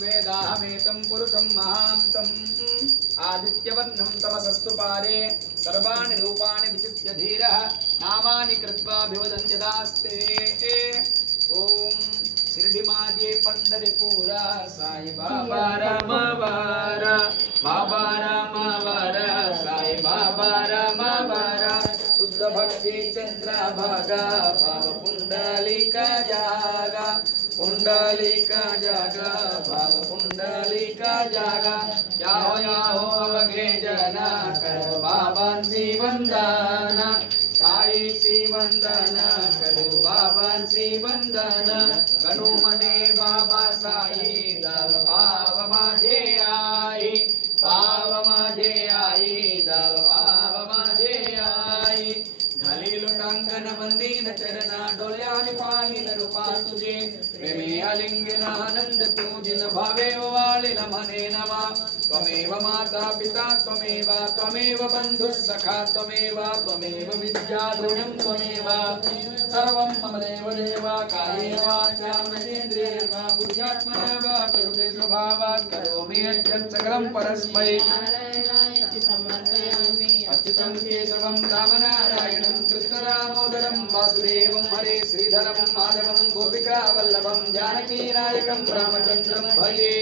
वेदाहमेतं पुरुषं महान्तं आदित्यवर्णं तमसस्तु पारे सर्वाणि रूपाणि विचित्य धीरः नामानि कृत्वा भिवदन्त्यदास्ते ओम शिर्डी पंढरीपुरा साई बाबा रामवारा साई बाबा रामवारा शुद्ध भक्ति चंद्रभागा भाव पुंडलिका जागा भाव पुंडलिका जागा याहो याहो अवघे जना करो बाबांची वंदना साई सी वंदना करो बाबांची वंदना गणू मने बाबा साई दाल पाव माझे आई दाल पाव माझे आई घाली लोटांगण वंदीन चरणा डोल्याने पाहिन रूपा तुझे प्रेमी आलिंगन आनंद पूजिन भावे वाळिन मने नमा त्वमेव माता पिता त्वमेव बंधु सखा त्वमेव विद्या द्रविणं त्वमेव सर्वं मम देव देवा कायेन वाचा मनेन्द्रियेण वा बुद्ध्यात्मना वा करुणे स्वभावात् करोमि यत् सकलं परस्मै अच्युतं केशवं रामनारायणं कृष्णदामोदरं वासुदेवं हरे श्रीधरं माधवं गोपिका वल्लभं जानकीनायकं रामचन्द्रं भजे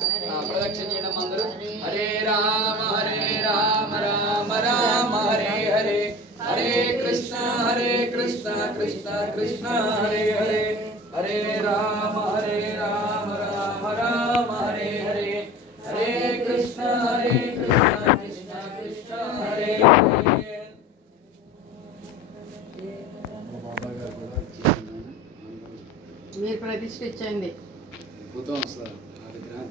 प्रदक्षिणेन मङ्गलं हरे राम राम राम हरे हरे हरे कृष्ण कृष्ण कृष्ण हरे हरे हरे राम राम राम हरे हरे हरे कृष्ण कृष्ण कृष्ण हरे हरे మీరు ప్రతిష్ఠించండి అద్భుతం అసలు ఆ విగ్రహం